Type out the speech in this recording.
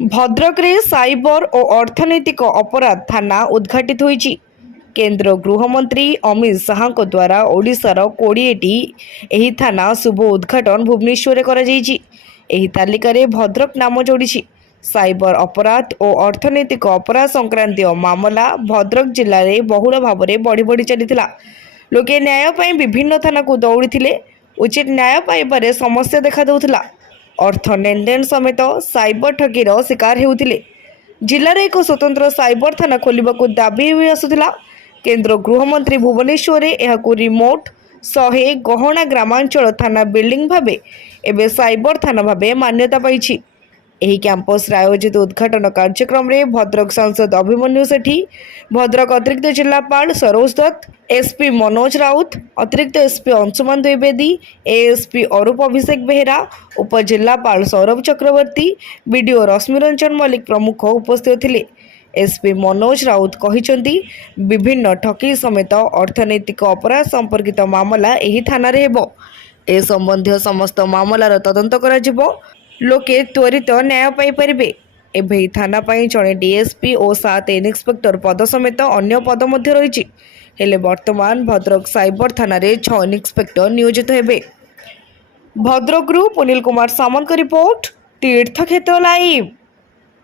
ଭଦ୍ରକରେ ସାଇବର ଓ ଅର୍ଥନୈତିକ ଅପରାଧ ଥାନା ଉଦ୍ଘାଟିତ ହୋଇଛି। କେନ୍ଦ୍ର ଗୃହମନ୍ତ୍ରୀ ଅମିତ ଶାହାଙ୍କ ଦ୍ୱାରା ଓଡ଼ିଶାର 20ଟି ଏହି ଥାନା ଶୁଭ ଉଦ୍ଘାଟନ ଭୁବନେଶ୍ୱରରେ କରାଯାଇଛି। ଏହି ତାଲିକାରେ ଭଦ୍ରକ ନାମ ଯୋଡ଼ିଛି। ସାଇବର ଅପରାଧ ଓ ଅର୍ଥନୈତିକ ଅପରାଧ ସଂକ୍ରାନ୍ତୀୟ ମାମଲା ଭଦ୍ରକ ଜିଲ୍ଲାରେ ବହୁଳ ଭାବରେ ବଢ଼ି ଚାଲିଥିଲା। ଲୋକେ ନ୍ୟାୟ ପାଇଁ ବିଭିନ୍ନ ଥାନାକୁ ଦୌଡ଼ିଥିଲେ। ଉଚିତ ନ୍ୟାୟ ପାଇବାରେ ସମସ୍ୟା ଦେଖାଦେଉଥିଲା। ଅର୍ଥ ନେଣଦେଣ ସಮೇତ ସାଇବର ଠକେଇର ଶିକାର ହେଉଥିଲେ। ଜିଲ୍ଲାରେ ଏକ ସ୍ୱତନ୍ତ୍ର ସାଇବର ଥାନା ଖୋଲିବାକୁ ଦାବି ହୋଇ ଆସୁଥିଲା। କେନ୍ଦ୍ର ଗୃହମନ୍ତ୍ରୀ ଭୁବନେଶ୍ୱରରେ ଏହାକୁ ରିମୋଟ 100 ଗହଣା ଗ୍ରାମାଞ୍ଚଳ ଥାନା ବିଲ୍ଡିଂ ଭାବେ ଏବେ ସାଇବର ଥାନା ଭାବେ ମାନ୍ୟତା ପାଇଛି। ଏହି କ୍ୟାମ୍ପସରେ ଆୟୋଜିତ ଉଦ୍ଘାଟନ କାର୍ଯ୍ୟକ୍ରମରେ ଭଦ୍ରକ ସାଂସଦ ଅଭିମନ୍ୟୁ ସେଠୀ, ଭଦ୍ରକ ଅତିରିକ୍ତ ଜିଲ୍ଲାପାଳ ସରୋଜ ଦତ୍ତ, ଏସପି ମନୋଜ ରାଉତ, ଅତିରିକ୍ତ ଏସପି ଅଂଶୁମାନ ଦ୍ୱିବେଦୀ, ଏଏସପି ଅରୁପ ଅଭିଷେକ ବେହେରା, ଉପଜିଲ୍ଲାପାଳ ସୌରଭ ଚକ୍ରବର୍ତ୍ତୀ, ବିଡିଓ ରଶ୍ମିରଞ୍ଜନ ମଲ୍ଲିକ ପ୍ରମୁଖ ଉପସ୍ଥିତ ଥିଲେ। ଏସପି ମନୋଜ ରାଉତ କହିଛନ୍ତି, ବିଭିନ୍ନ ଠକେଇ ସମେତ ଅର୍ଥନୈତିକ ଅପରାଧ ସମ୍ପର୍କିତ ମାମଲା ଏହି ଥାନାରେ ହେବ। ଏ ସମ୍ବନ୍ଧୀୟ ସମସ୍ତ ମାମଲାର ତଦନ୍ତ କରାଯିବ। ଲୋକେ ତ୍ୱରିତ ନ୍ୟାୟ ପାଇପାରିବେ। ଏବେ ଏହି ଥାନା ପାଇଁ ଜଣେ ଡିଏସପି ଓ 7 ଇନ୍ସପେକ୍ଟର ପଦ ସମେତ ଅନ୍ୟ ପଦ ମଧ୍ୟ ରହିଛି। ହେଲେ ବର୍ତ୍ତମାନ ଭଦ୍ରକ ସାଇବର ଥାନାରେ 6 ଇନ୍ସପେକ୍ଟର ନିୟୋଜିତ ହେବେ। ଭଦ୍ରକରୁ ପୁନିଲ କୁମାର ସାମନ୍ତଙ୍କ ରିପୋର୍ଟ, ତୀର୍ଥକ୍ଷେତ୍ର ଲାଇଭ୍।